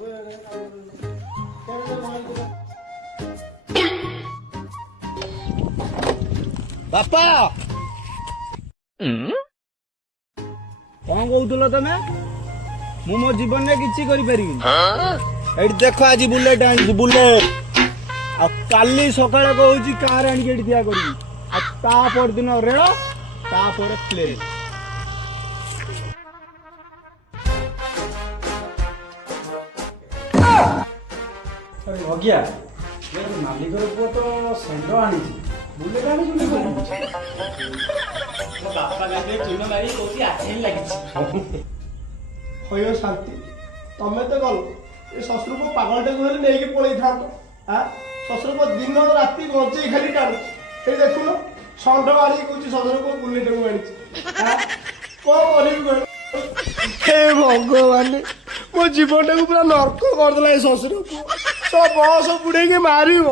ବାପା କଣ କହୁଥିଲ ତମେ? ମୁଁ ମୋ ଜୀବନରେ କିଛି କରିପାରିବିନି। ଏଇଠି ଦେଖ ଆଜି ବୁଲେଟ ଆଣିଛି ବୁଲେଟ। ଆଉ କାଲି ସକାଳେ କହୁଛି କାର ଆଣିକି ଏଠି ଠିଆ କରିବି। ଆଉ ତା ପରଦିନ ରେଳ, ତାପରେ ପ୍ଲେନ। ଅଜ୍ଞା ମାଲିକର ପୁଅ ତ ଷେଣ୍ଢ ଆଣିଛି, ବୁଲେଟ ଆଣିଛି ବାପା ଗାଧେ ଚୂନ ମାରି କହୁଛି ଆଖି ଲାଗିଛି। ହୟ ଶାନ୍ତି ତମେ ତ ଗଲ ଏ ଶ୍ୱଶୁରକୁ ପାଗଳଟାକୁ ହେଲେ ନେଇକି ପଳେଇଥାନ୍ତ। ଶ୍ୱଶୁରକୁ ଦିନ ରାତି ଗଞ୍ଜେଇ ଖାଲି ଟାଣୁଛି। ଏଇ ଦେଖୁନ ଷଣ୍ଢ ମାରିକି କହୁଛି ଶ୍ୱଶୁରକୁ ବୁଲେଟକୁ ଆଣିଛି। କଣ କରିବି କହିଲ? ହେ ଭଗବାନ, ମୋ ଜୀବନଟାକୁ ପୁରା ନର୍କ କରିଦେଲା ଏ ଶ୍ୱଶୁର ପୁଅ। ବସ ବୁଡେଇକି ମାରିବ।